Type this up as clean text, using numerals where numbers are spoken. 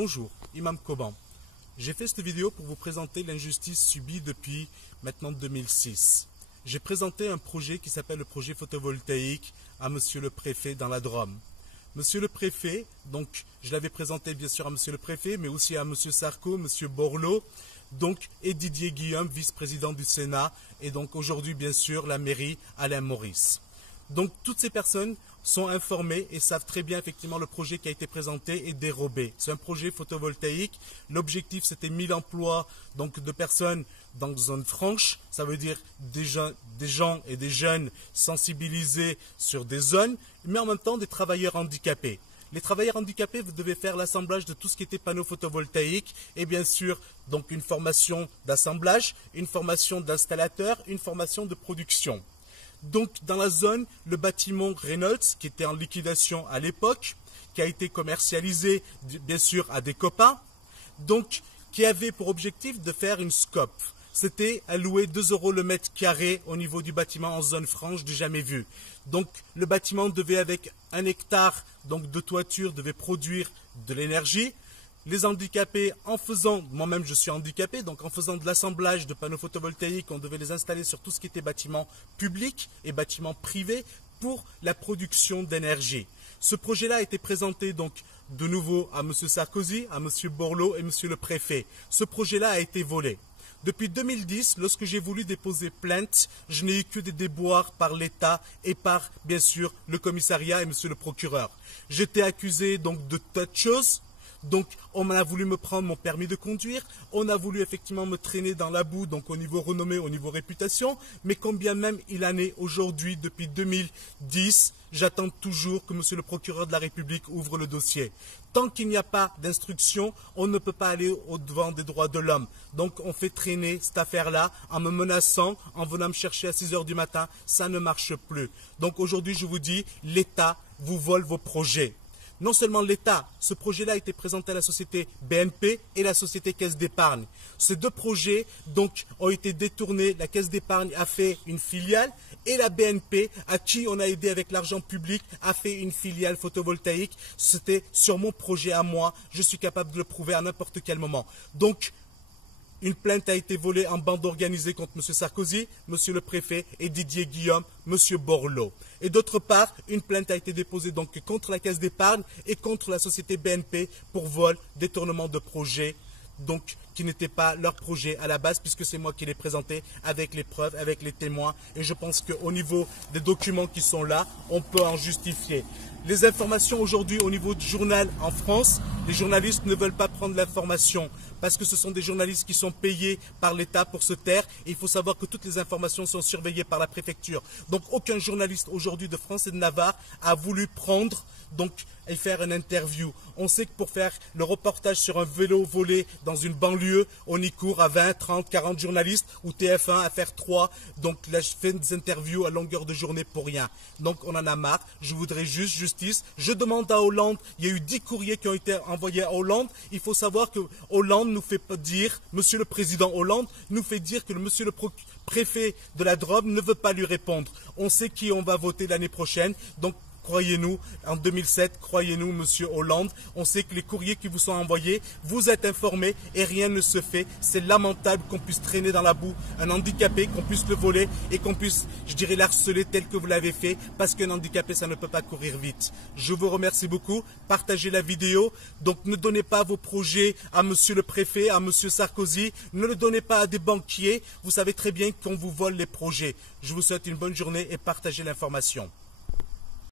Bonjour, Imam Koban. J'ai fait cette vidéo pour vous présenter l'injustice subie depuis maintenant 2006. J'ai présenté un projet qui s'appelle le projet photovoltaïque à Monsieur le Préfet dans la Drôme. Monsieur le Préfet, donc je l'avais présenté bien sûr à Monsieur le Préfet, mais aussi à Monsieur Sarko, Monsieur Borloo, donc et Didier Guillaume, vice-président du Sénat, et donc aujourd'hui bien sûr la mairie Alain Maurice. Donc toutes ces personnes sont informées et savent très bien effectivement le projet qui a été présenté est dérobé. C'est un projet photovoltaïque. L'objectif c'était 1000 emplois donc de personnes dans zone franche. Ça veut dire des gens et des jeunes sensibilisés sur des zones, mais en même temps des travailleurs handicapés. Les travailleurs handicapés, vous devez faire l'assemblage de tout ce qui était panneaux photovoltaïques et bien sûr donc une formation d'assemblage, une formation d'installateur, une formation de production. Donc dans la zone, le bâtiment Reynolds, qui était en liquidation à l'époque, qui a été commercialisé bien sûr à des copains, donc qui avait pour objectif de faire une scope. C'était alloué 2 € le mètre carré au niveau du bâtiment en zone franche du jamais vu. Donc le bâtiment devait avec 1 hectare donc, de toiture devait produire de l'énergie. Les handicapés, en faisant, moi-même je suis handicapé, donc en faisant de l'assemblage de panneaux photovoltaïques, on devait les installer sur tout ce qui était bâtiment public et bâtiment privé pour la production d'énergie. Ce projet-là a été présenté donc de nouveau à M. Sarkozy, à M. Borloo et M. le Préfet. Ce projet-là a été volé. Depuis 2010, lorsque j'ai voulu déposer plainte, je n'ai eu que des déboires par l'État et par, bien sûr, le commissariat et M. le procureur. J'étais accusé donc de tas de choses. Donc, on a voulu me prendre mon permis de conduire, on a voulu effectivement me traîner dans la boue, donc au niveau renommée, au niveau réputation, mais combien même il en est aujourd'hui, depuis 2010, j'attends toujours que Monsieur le procureur de la République ouvre le dossier. Tant qu'il n'y a pas d'instruction, on ne peut pas aller au-devant des droits de l'homme. Donc, on fait traîner cette affaire-là en me menaçant, en venant me chercher à 6 h du matin, ça ne marche plus. Donc, aujourd'hui, je vous dis, l'État vous vole vos projets. Non seulement l'État, ce projet-là a été présenté à la société BNP et la société Caisse d'épargne. Ces deux projets donc, ont été détournés. La Caisse d'épargne a fait une filiale et la BNP, à qui on a aidé avec l'argent public, a fait une filiale photovoltaïque. C'était sur mon projet à moi. Je suis capable de le prouver à n'importe quel moment. Donc, une plainte a été volée en bande organisée contre M. Sarkozy, M. le Préfet et Didier Guillaume, M. Borloo. Et d'autre part, une plainte a été déposée donc contre la Caisse d'épargne et contre la société BNP pour vol, détournement de projet, donc qui n'était pas leur projet à la base puisque c'est moi qui l'ai présenté avec les preuves, avec les témoins. Et je pense qu'au niveau des documents qui sont là, on peut en justifier. Les informations aujourd'hui au niveau du journal en France, les journalistes ne veulent pas prendre l'information parce que ce sont des journalistes qui sont payés par l'État pour se taire. Et il faut savoir que toutes les informations sont surveillées par la préfecture. Donc aucun journaliste aujourd'hui de France et de Navarre a voulu prendre et faire une interview. On sait que pour faire le reportage sur un vélo volé dans une banlieue, on y court à 20, 30, 40 journalistes ou TF1 à faire 3. Donc là, je fais des interviews à longueur de journée pour rien. Donc on en a marre. Je voudrais juste justice. Je demande à Hollande, il y a eu 10 courriers qui ont été envoyés à Hollande. Il faut savoir que Hollande nous fait dire, Monsieur le Président Hollande nous fait dire que Monsieur le Préfet de la Drôme ne veut pas lui répondre. On sait qui on va voter l'année prochaine. Donc croyez-nous, en 2007, croyez-nous, Monsieur Hollande, on sait que les courriers qui vous sont envoyés, vous êtes informés et rien ne se fait. C'est lamentable qu'on puisse traîner dans la boue un handicapé, qu'on puisse le voler et qu'on puisse, je dirais, l'harceler tel que vous l'avez fait, parce qu'un handicapé, ça ne peut pas courir vite. Je vous remercie beaucoup. Partagez la vidéo. Donc, ne donnez pas vos projets à Monsieur le Préfet, à Monsieur Sarkozy. Ne le donnez pas à des banquiers. Vous savez très bien qu'on vous vole les projets. Je vous souhaite une bonne journée et partagez l'information.